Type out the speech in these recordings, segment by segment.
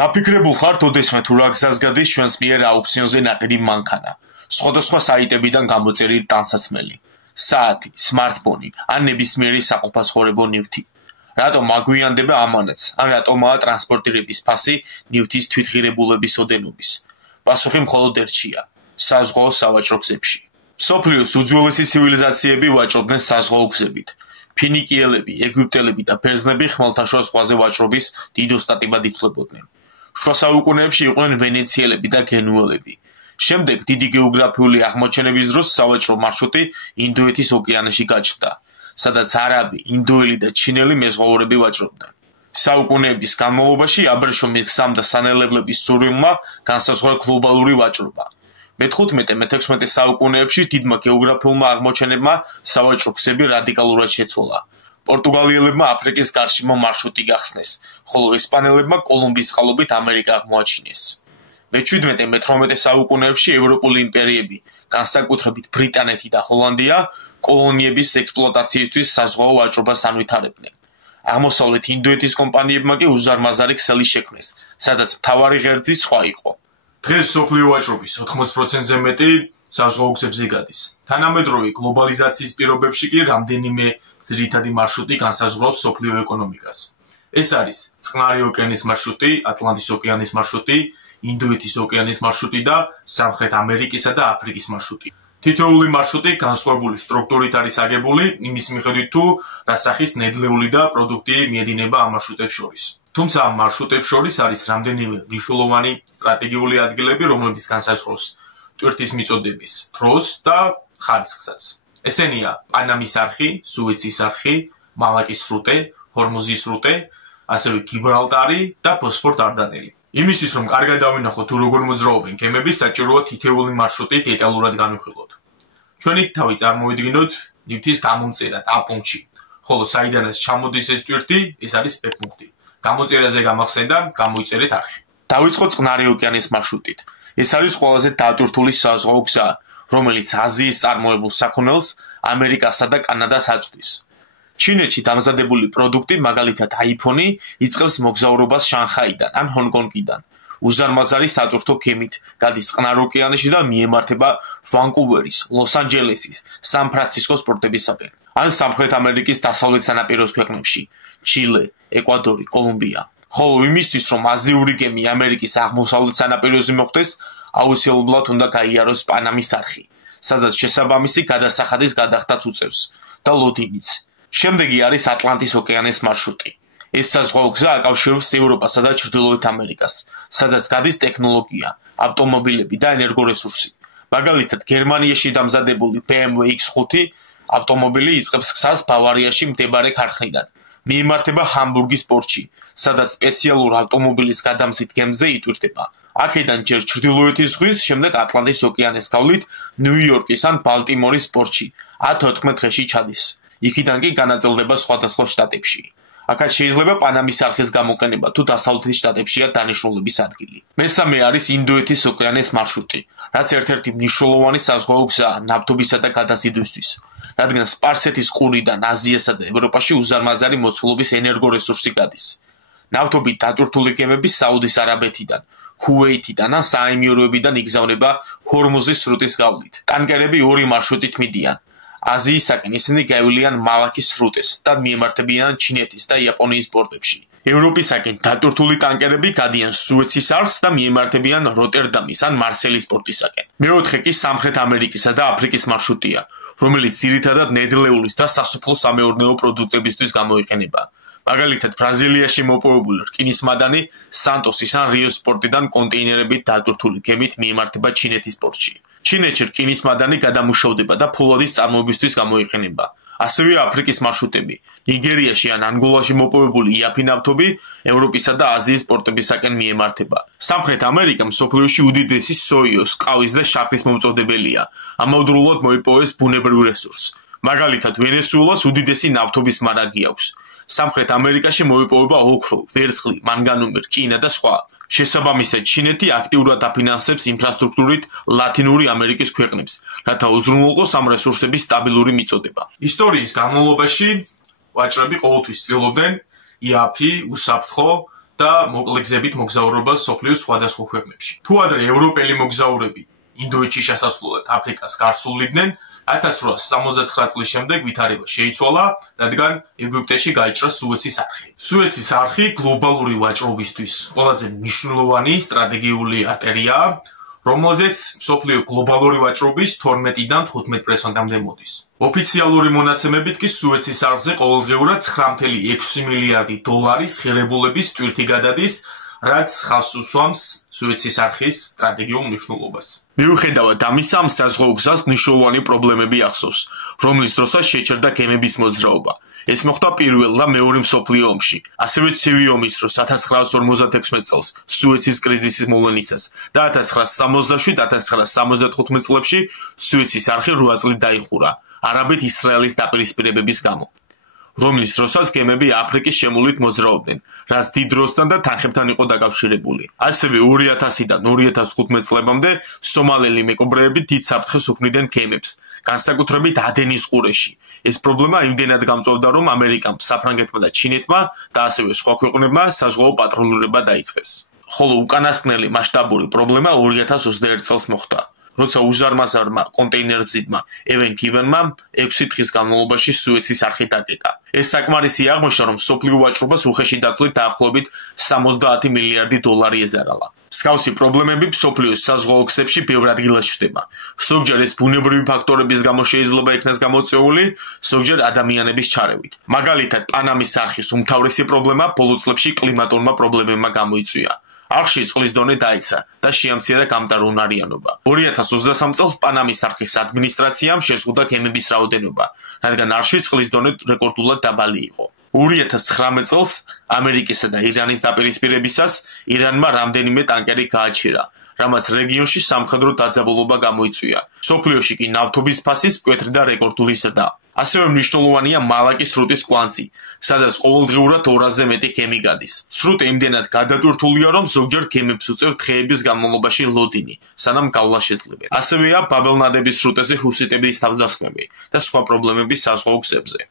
დაფიქრებულ ხართ ოდესმე თუ რა გზას გადის ჩვენს მიერ აუქციონზე ნაყიდი მანქანა, სხვადასხვა საიტებიდან გამოწერილი ტანსაცმელი, საათი, სმარტფონი ან ნებისმიერი საყოფაცხოვრებო ნივთი. Რატომ აგვიანდება ამანაც, ან რატომაა ტრანსპორტირების ფასი ნივთის თვითღირებულების ოდენობის? პასუხი მხოლოდ ერთია: საზღვაო სავაჭრო გზებში. მსოფლიოს უძველესი ცივილიზაციები ვაჭრობდნენ საზღვაო გზებით. ფინიკიელები, ეგვიპტელები და ბერძნები ხმელთაშუა ზღვაზე ვაჭრობის დიდ ოსტატებად ითვლებოდნენ. შუა საუკუნეებში იყვნენ ვენეციელები და გენუელები. შემდეგ დიდი გეოგრაფიული აღმოჩენების დროს სავაჭრო მარშრუტი ინდოეთის ოკეანეში გაჩნდა, სადაც არაბი, ინდოელი და ჩინელი მეზღვაურები ვაჭრობდნენ. საუკუნეების განმავლობაში აბრეშუმის გზამ და სანელებლების სურვილმა განსაზღვრა გლობალური ვაჭრობა. მე-15-მე-16 საუკუნეებში დიდმა გეოგრაფიულმა აღმოჩენებმა სავაჭრო გზები რადიკალურად შეცვალა. პორტუგალიელებმა აფრიკის გარშემო მარშრუტი გახსნეს, ხოლო ესპანელებმა კოლუმბის წყალობით ამერიკა აღმოაჩინეს. მე-17-მე-18 საუკუნეებში ევროპული იმპერიები, განსაკუთრებით ბრიტანეთი და ჰოლანდია, კოლონიების ექსპლუატაციისთვის საზღვაო ვაჭრობას ანვითარებდნენ. აღმოსავლეთ ინდოეთის კომპანიებმა კი უზარმაზარი ქსელი შექმნეს, სადაც მთავარი ღერძი სხვა იყო. დღეს მსოფლიო ვაჭრობის 80%-ზე მეტი საზღვაო გზებზე გადის. თანამედროვე გლობალიზაციის პირობებში კი რამდენიმე ძირითადი მარშრუტი განსაზღვრავს მსოფლიო ეკონომიკას. ეს არის წყნარი ოკეანის მარშრუტი, ატლანტის ოკეანის მარშრუტი, ინდოეთის ოკეანის მარშრუტი და სამხრეთ ამერიკისა და აფრიკის მარშრუტი. თითოეული მარშრუტი განსხვავებული სტრუქტურით არის აგებული, იმის მიხედვით თუ რა სახის ნედლეული და პროდუქტი მიედინება ამ მარშრუტებს შორის. თუმცა ამ მარშრუტებს შორის არის რამდენიმე მნიშვნელოვანი სტრატეგიული ადგილები, რომლებიც განსაზღვრავს ტვირთის მიწოდების დროს და ხარისხსაც. ესენია პანამის არხი, სუეცის არხი, მალაკის სრუტე, ჰორმუზის სრუტე, ასევე გიბრალტარი და ბოსფორ-დარდანელი. იმისთვის, რომ კარგად დავინახოთ თუ როგორ მოძრაობენ გემები, საჭიროა თითოეული მარშრუტი დეტალურად განვიხილოთ. ჩვენი თავი წარმოვიდგინოთ ნივთის გამომწერა A პუნქტში, ხოლო საიდანაც ჩამოდის ეს ტვირთი, ეს არის B პუნქტი. გამოწერაზე გამახსენდა, გამოიწერეთ არხი. დავიწყოთ წყნარი ოკეანის მარშრუტით. ეს არის ყველაზე დატვირთული საზღვაო გზა, რომელიც აზიის წარმოებულ საქონელს ამერიკასა და კანადას აწვდის. ჩინეთში დამზადებული პროდუქტი, მაგალითად iPhone-ი, იწყებს მოგზაურობას შანხაიდან ან ჰონგ-კონგიდან. უზარმაზარი სატვირთო გემით გადის წყნარ ოკეანეში და მიემართება ვანკუვერის, ლოს-ანჯელესის, სან-ფრანცისკოს პორტებისაკენ. ან სამხრეთ ამერიკის დასავლეთ სანაპიროს ქვეყნებში: ჩილე, ეკვადორი, კოლუმბია. ხოლო იმისთვის, რომ აზიური გემი ამერიკის აღმოსავლეთ სანაპიროზე მოხვდეს, აუცილებლად უნდა გაიაროს პანამის არხი, სადაც შესაბამისი გადასახადის გადახდაც უწევს და ლოდინიც. შემდეგი არის ატლანტის ოკეანის მარშრუტი. ეს საზღვაო გზა აკავშირებს ევროპასა და ჩრდილოეთ ამერიკას, სადაც გადის ტექნოლოგია, ავტომობილები და ენერგორესურსი. მაგალითად, გერმანიაში დამზადებული BMW X5 ავტომობილი იწყებს გზას ბავარიაში მდებარე ქარხნიდან. მიემართება ჰამბურგის პორტში, სადაც სპეციალურ ავტომობილის გადამზიდ გემზე იტვირთება. აქედან ჯერ ჩრდილოეთის ზღვის, შემდეგ ატლანტის ოკეანის გავლით ნიუ-იორკის ან ბალტიმორის პორტში 10-14 დღეში ჩადის. იქიდან კი განაწილდება სხვადასხვა შტატებში. აქაც შეიძლება პანამის არხის გამოყენება თუ დასავლეთის შტატებშია დანიშნულების ადგილი. მესამე არის ინდოეთის ოკეანის მარშრუტი, რაც ერთ-ერთი მნიშვნელოვანი საზღვაო გზაა ნავთობისა და გადაზიდვისთვის, რადგან სპარსეთის ყურიდან აზიასა და ევროპაში უზარმაზარი მოცულობის ენერგორესურსი გადის. ნავთობით დატვირთული გემები საუდის არაბეთიდან, ქუვეითიდან ან საემიროებიდან იგზავნება ჰორმუზის სრუტის გავლით. ტანკერები ორი მარშრუტით მიდიან. აზიისაკენ ისინი გაივლიან მალაკის სრუტეს და მიემართებიან ჩინეთის და იაპონიის პორტებში. ევროპისაკენ დატვირთული ტანკერები გადიან სუეცის არხს და მიემართებიან როტერდამის ან მარსელის პორტისაკენ. მეოთხე კი სამხრეთ ამერიკისა და აფრიკის მარშრუტია, რომელიც ძირითადად ნედლეულის და სასოფლო-სამეურნეო პროდუქტებისთვის გამოიყენება. მაგალითად, ბრაზილიაში მოპოვებული რკინის მადანი სანტოსის ან რიოს პორტიდან კონტეინერებით დატვირთული გემით მიემართება ჩინეთის პორტში. ჩინეთში რკინის მადანი გადამუშავდება და ფოლადის წარმოებისთვის გამოიყენება. ასევე აფრიკის მარშრუტები. ნიგერიაში ან ანგოლაში მოპოვებული იაფი ნავთობი ევროპისა და აზიის პორტებისაკენ მიემართება. სამხრეთ ამერიკა მსოფლიოში უდიდესი სოიოს, ყავის და შაქრის მომწოდებელია. ამავდროულად მოიპოვეს ბუნებრივ რესურსს. მაგალითად, ვენესუელას უდიდესი ნავთობის მარაგი აქვს. სამხრეთ ამერიკაში მოიპოვება ოქრო, ვერცხლი, მანგანუმი, რკინა და სხვა. შესაბამისად, ჩინეთი აქტიურად აფინანსებს ინფრასტრუქტურით ლათინური ამერიკის ქვეყნებს, რათა უზრუნველყოს ამ რესურსების სტაბილური მიწოდება. ისტორიის განმავლობაში ვაჭრები ყოველთვის ცდილობდნენ იაფი, უსაფრთხო და მოკლე გზებით მოგზაურობას სოფლიოს სხვადასხვა ქვეყნებში. თუ ადრე ევროპელი მოგზაურები ინდოეთში შესასვლელად აფრიკას გარსულიდნენ, 1869 წლის შემდეგ ვითარება შეიცვალა, რადგან ეგვიპტეში გაიჭრა სუეცის არხი. სუეცის არხი გლობალური ვაჭრობისთვის ყველაზე მნიშვნელოვანი სტრატეგიული არტერიაა, რომელზეც მსოფლიო გლობალური ვაჭრობის 12-დან 15%-მდე მოდის. ოფიციალური მონაცემებით კი სუეცის არხზე ყოველდღიურად 9.6 მილიარდი დოლარის ღირებულების ტვირთი გადადის, რაც ხავს უსვამს სუეცის არხის სტრატეგიულ მნიშვნელობას. მიუხედავად ამისა, ამ საზღვაო გზას მნიშვნელოვანი პრობლემები ახსოვს, რომლის დროსაც შეჩერდა გემების მოძრაობა. ეს მოხდა პირველ და მეორე მსოფლიო ომში. ასევე ცივი ომის დროს 1956 წელს სუეცის კრიზისის მოვლენისას და 1967-1975 წლებში სუეცის არხი 8 წლით დაიხურა არაბეთ ისრაელის დაპირისპირებების გამო, რომლის დროსაც გემები აფრიკის შემოვლით მოძრაობდნენ, რაც დიდ დროსთან და თანხებთან იყო დაკავშირებული. ასევე 2000-დან 2015 წლებამდე სომალელი მეკობრეები დიდ საფრთხეს უქმნიდნენ გემებს, განსაკუთრებით ადენის ყურეში. ეს პრობლემა იმდენად გამწვავდა, რომ ამერიკამ, საფრანგეთმა და ჩინეთმა და ასევე სხვა ქვეყნებმა საზღვაო პატრულირება დაიწყეს. ხოლო უკანასკნელი მასშტაბური პრობლემა 2021 წელს მოხდა, როცა უზარმაზარმა კონტეინერბზიდმა ევენ გივენმა 6 დღის განმავლობაში სუეცის არხი დაკეტა. ეს საკმარისი აღმოჩნდა, რომ მსოფლიო ვაჭრობას უხეში დათვლით დაახლოებით 70 მილიარდი დოლარი ეზარალა. მსგავსი პრობლემები მსოფლიოს საზღვაო გზებში ბევრ ადგილას ჩნდება. ზოგჯერ ეს ბუნებრივი ფაქტორების გამო შეიძლება იქნას გამოწვეული, ზოგჯერ ადამიანების ჩარევით. მაგალითად, პანამის არხის უმთავრესი პრობლემა ბოლო წლებში კლიმატურმა პრობლემებმა გამოიწვია. არხში წყლის დონე დაეცა და შეამცირა გამტარუნარიანობა. 2023 წელს პანამის არხის ადმინისტრაციამ შეზღუდა გემების რაოდენობა, რადგან არხში წყლის დონე რეკორდულად დაბალი იყო. 2019 წელს ამერიკისა და ირანის დაპირისპირებისას ირანმა რამდენიმე ტანკერი გააჩერა, რამაც რეგიონში სამხედრო დაძაბულობა გამოიწვია. მსოფლიოში კი ნავთობის ფასის მკვეთრი და რეკორდული ზრდა. ასევე მნიშვნელოვანია მალაკის სრუტის კვანძი, სადაც ყოველდღიურად 200-ზე მეტი გემი გადის. სრუტე იმდენად გადატვირთულია, რომ ზოგჯერ გემებს უწევთ დღეების განმავლობაში ლოდინი, სანამ გავლა შეძლებენ. ასევეა ბაბელნადების სრუტეზე ჰუსიტების თავდასხმები და სხვა პრობლემები საზღვაო გზებზე.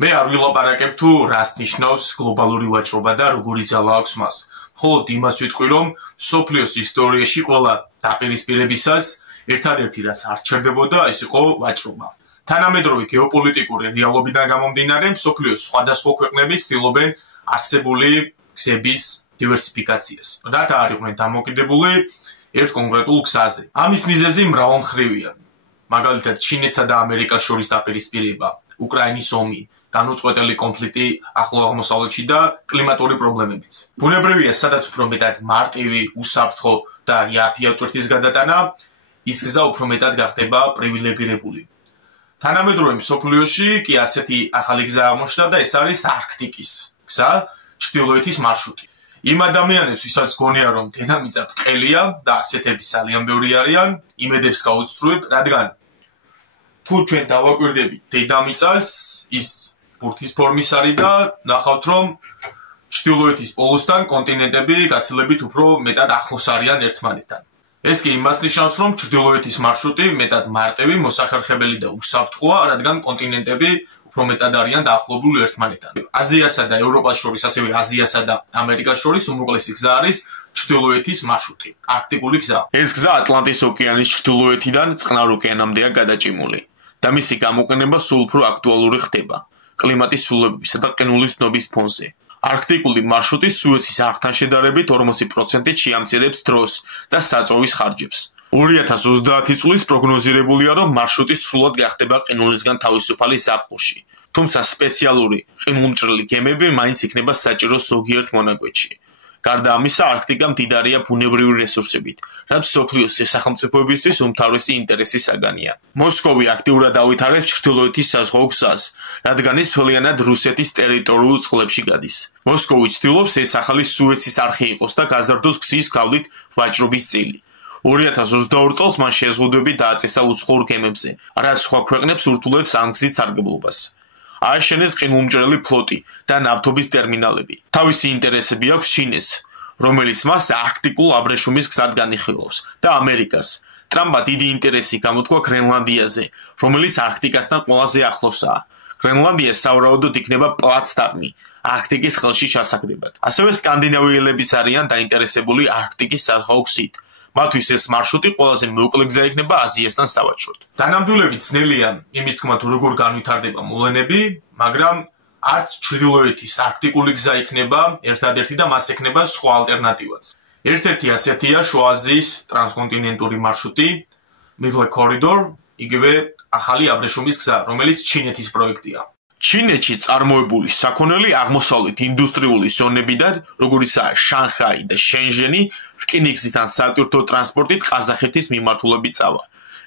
მე არ ვილაპარაკებ თუ რას ნიშნავს გლობალური ვაჭრობა და როგორი ძალა აქვს მას. მხოლოდ იმას ვიტყვი, რომ მსოფლიოს ისტორიაში ყველა დაპირისპირებისას ერთადერთი რაც არ ჩერდებოდა, ეს იყო ვაჭრობა. თანამედროვე გეოპოლიტიკური რეალობიდან გამომდინარე, მსოფლიოს სხვადასხვა ქვეყნები ცდილობენ არსებული გზების დივერსიფიკაციას. რათა არ იყვნენ დამოკიდებული ერთ კონკრეტულ გზაზე. ამის მიზეზი მრავალმხრივია. მაგალითად, ჩინეთსა და ამერიკას შორის დაპირისპირება, უკრაინის ომი, განუწყვეტელი კონფლიქტი ახლო აღმოსავლეთში და კლიმატური პრობლემებიც. ბუნებრივია, სადაც უფრო მეტად მარტივი, უსაფრთხო და იაფია ტვირთის გადატანა, ის გზა უფრო მეტად გახდება პრივილეგირებული. თანამედროვე მსოფლიოში კი ასეთი ახალი გზა აღმოჩნდა და ეს არის არქტიკის გზა, ჩრდილოეთის მარშრუტი. იმ ადამიანებს, ვისაც გონია, რომ დედამიწა ბრტყელია და ასეთები ძალიან ბევრი არიან, იმედებს გაუწრუებთ, რადგან თუ ჩვენ დავაკვირდებით დედამიწას, ის ბურთის ფორმის არის და ნახავთ, რომ ჩრდილოეთის პოლუსთან კონტინენტები გაცილებით უფრო მეტად ახლოს არიან ერთმანეთთან. ეს კი იმას ნიშნავს, რომ ჩრდილოეთის მარშრუტი მეტად მარტივი, მოსახერხებელი და უსაფრთხოა, რადგან კონტინენტები უფრო მეტად არიან დაახლოებული ერთმანეთთან. აზიასა და ევროპას შორის, ასევე აზიასა და ამერიკას შორის უმოკლესი გზა არის ჩრდილოეთის მარშრუტი, არქტიკული გზა. ეს გზა ატლანტის ოკეანის ჩრდილოეთიდან წყნარ ოკეანამდეა გადაჭიმული და მისი გამოყენება სულ უფრო აქტუალური ხდება კლიმატის ცვლილებებისა და ყინულის დნობის ფონზე. არქტიკული მარშრუტი სუეცის არხთან შედარებით 40%-ით შეამცირებს დროს და საწვავის ხარჯებს. 2030 წლის პროგნოზირებულია, რომ მარშრუტი სრულად გახდება ყინულისგან თავისუფალი ზაფხულში. თუმცა სპეციალური ყინულმჭრელი გემები მაინც იქნება საჭირო ზოგიერთ მონაკვეთში. გარდა ამისა, არქტიკა მდიდარია ბუნებრივი რესურსებით, რაც მსოფლიოს სახელმწიფოებისთვის უმთავრესი ინტერესის საგანია. მოსკოვი აქტიურად ავითარებს ჩრდილოეთის საზღვაო გზას, რადგან ის მთლიანად რუსეთის ტერიტორიულ წყლებში გადის. მოსკოვი ცდილობს ეს ახალი სუეცის არხი იყოს და გაზარდოს გზის გავლით ვაჭრობის წილი. 2022 წელს მან შეზღუდვები დააწესა უცხოურ გემებზე, რაც სხვა ქვეყნებს ურთულებს ამ გზით სარგებლობას. ააშენეს ყინულმჭრელი ფლოტი და ნავთობის ტერმინალები. თავისი ინტერესები აქვს ჩინეთს, რომელიც მას არქტიკულ აბრეშუმის გზად განიხილავს და ამერიკას. ტრამპმა დიდი ინტერესი გამოთქვა გრენლანდიაზე, რომელიც არქტიკასთან ყველაზე ახლოსაა. გრენლანდია სავარაუდოდ იქნება პლაცდარმი, არქტიკის ხელში ჩასაგდებად. ასევე სკანდინავიელებიც არიან დაინტერესებული არქტიკის საზღვაო გზით. მათთვის ეს მარშრუტი ყველაზე მოკლე გზა იქნება აზიასთან სავაჭროდ. დანამდვილებით ძნელია იმის თქმა, თუ როგორ განვითარდება მოვლენები, მაგრამ არც ჩრდილოეთის არქტიკული გზა იქნება ერთადერთი და მას ექნება სხვა ალტერნატივაც. ერთ-ერთი ასეთია შუა აზიის ტრანსკონტინენტური მარშრუტი, Middle Corridor, იგივე ახალი აბრეშუმის გზა, რომელიც ჩინეთის პროექტია. ჩინეთში წარმოებული საქონელი აღმოსავლეთ ინდუსტრიული ზონებიდან, როგორიცაა შანხაი და შენჟენი, რკინიგზით ან სატვირთო ტრანსპორტით ყაზახეთის მიმართულებით წავა.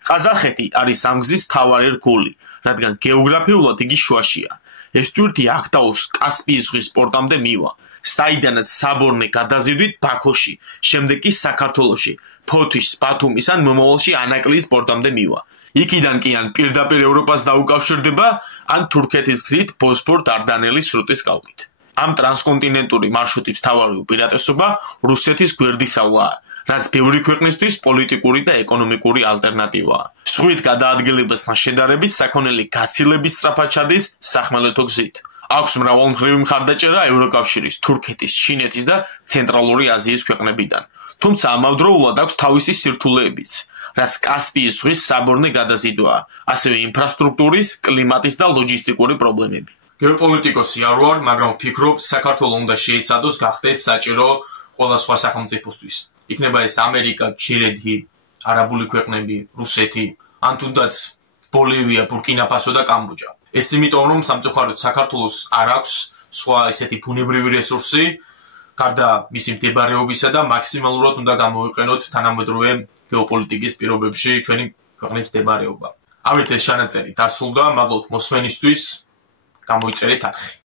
ყაზახეთი არის ამ გზის მთავარი რგოლი, რადგან გეოგრაფიულად იგი შუაშია. ეს ტვირთი აქტაუს კასპიის ზღვის პორტამდე მივა, საიდანაც საბორნე გადაზიდვით ბაქოში, შემდეგ კი საქართველოში, ფოთის, ბათუმის ან მომავალში ანაკლიის პორტამდე მივა. იქიდან კი ან პირდაპირ ევროპას დაუკავშირდება, ან თურქეთის გზით ბოსფორ-დარდანელის სრუტის კალთით. ამ ტრანსკონტინენტური მარშრუტის მთავარი უპირატესობა რუსეთის გვერდისავლაა, რაც ბევრი ქვეყნისთვის პოლიტიკური და ეკონომიკური ალტერნატივაა. ზღვით გადაადგილებასთან შედარებით საქონელი გაცილებით სწრაფად ჩადის სახმელეთო გზით. აქვს მრავალმხრივი მხარდაჭერა ევროკავშირის, თურქეთის, ჩინეთის და ცენტრალური აზიის ქვეყნებიდან. თუმცა ამავდროულად აქვს თავისი სირთულეებიც, რაც კასპიის ზღვის საბორნე გადაზიდვაა, ასევე ინფრასტრუქტურის, კლიმატის და ლოჯისტიკური პრობლემები. გეოპოლიტიკოსი არ ვარ, მაგრამ ვფიქრობ, საქართველოს უნდა შეიცადოს გახდეს საჭირო ყველა სხვა სახელმწიფოსთვის. იქნება ეს ამერიკა, ჩინეთი, არაბული ქვეყნები, რუსეთი, ან თუნდაც ბოლივია, ბურკინა-ფასო და კამბოჯა. ეს იმიტომ, რომ სამწუხაროდ საქართველოს არ აქვს სხვა ესეთი ბუნებრივი რესურსი, გარდა მისი მდებარეობისა და მაქსიმალურად უნდა გამოვიყენოთ თანამედროვე გეოპოლიტიკის პირობებში ჩვენი ქვეყნის მდებარეობა. ამით ეს ჩანაწერი დასრულდა, მადლობთ მოსმენისთვის, გამოიწერეთ არხი.